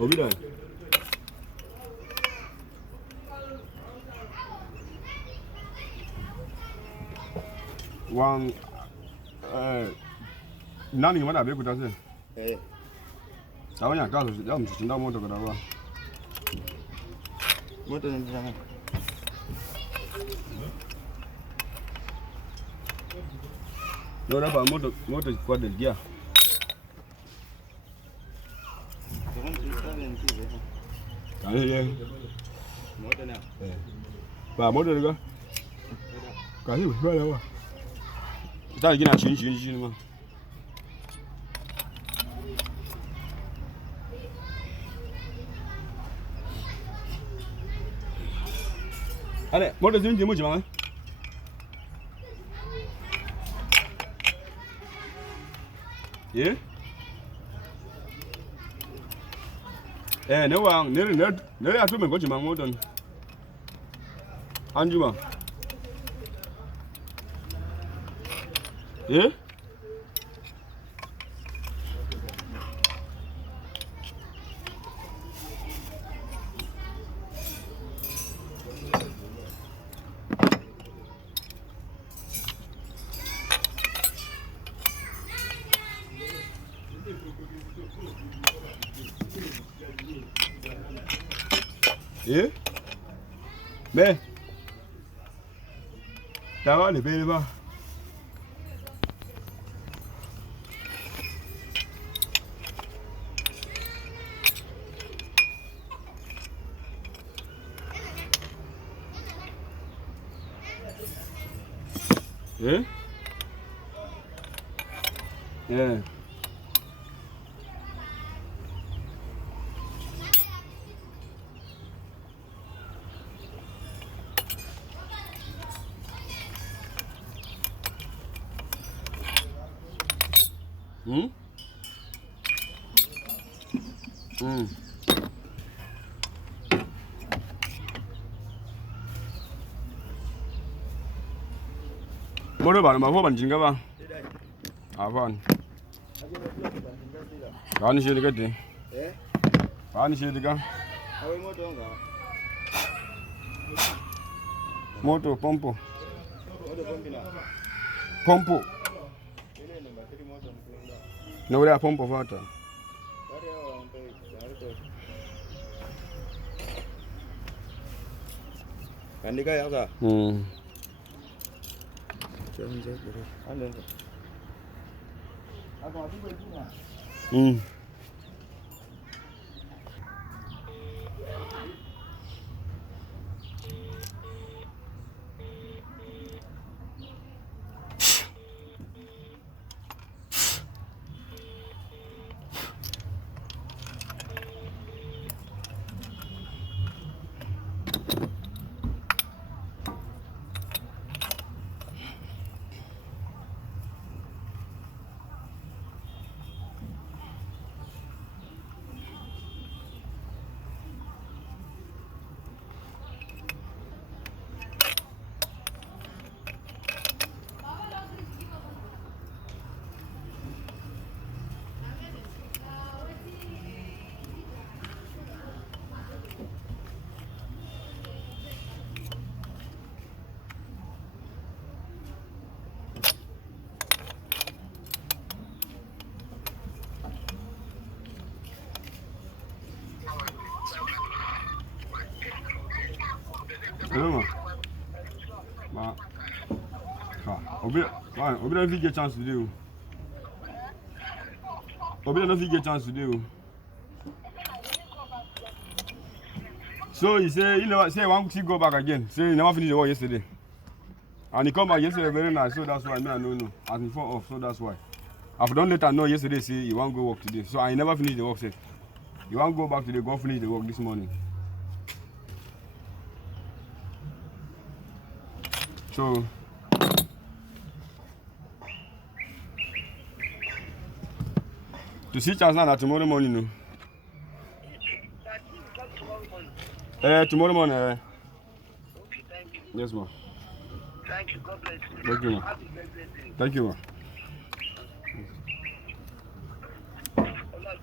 Obi there. One, nani mana be kuta se? Awanya kazo, ya mtushinda moto kada ba. Moto ni nini? No na ba moto kwa del dia. Ye. Moto na. Ba moto riga. Ka hi ba la ba. Ta gina shin ma. Ale, moto zin mu jima. Ye? Ne ya tu me ko jima moto. Anjuma. Ye? Ye? Me? Tawa le be ba. Eh? Yeah. Moro ba ma ho ban jinga ba. Afan. Kan shi diga de. Kan shi diga. Awai moto nga. Moto pompo. Moto pompina. Pompo. Ile ni makiri moto mkunda. Na ule pompo fata. Wale hao wanatoi tayari. Kandika yaka. Chanje bro. Anenga. Ako atibu jina. Ma. Obi don't get chance to do. Obi don't get chance to do. So he say he want to go back again. Say he never finished the work yesterday. And he come back yesterday very nice, so that's why I know. As before off, so that's why. I've done later know yesterday say he want go work today. So I never finished the work safe. He want go back today, go finish the work this morning. So to see chance now tomorrow morning. No? Tomorrow morning. Okay, thank you. Yes, ma. Thank you. God bless you. Thank you, ma. Happy birthday. Thank you, ma. Allah,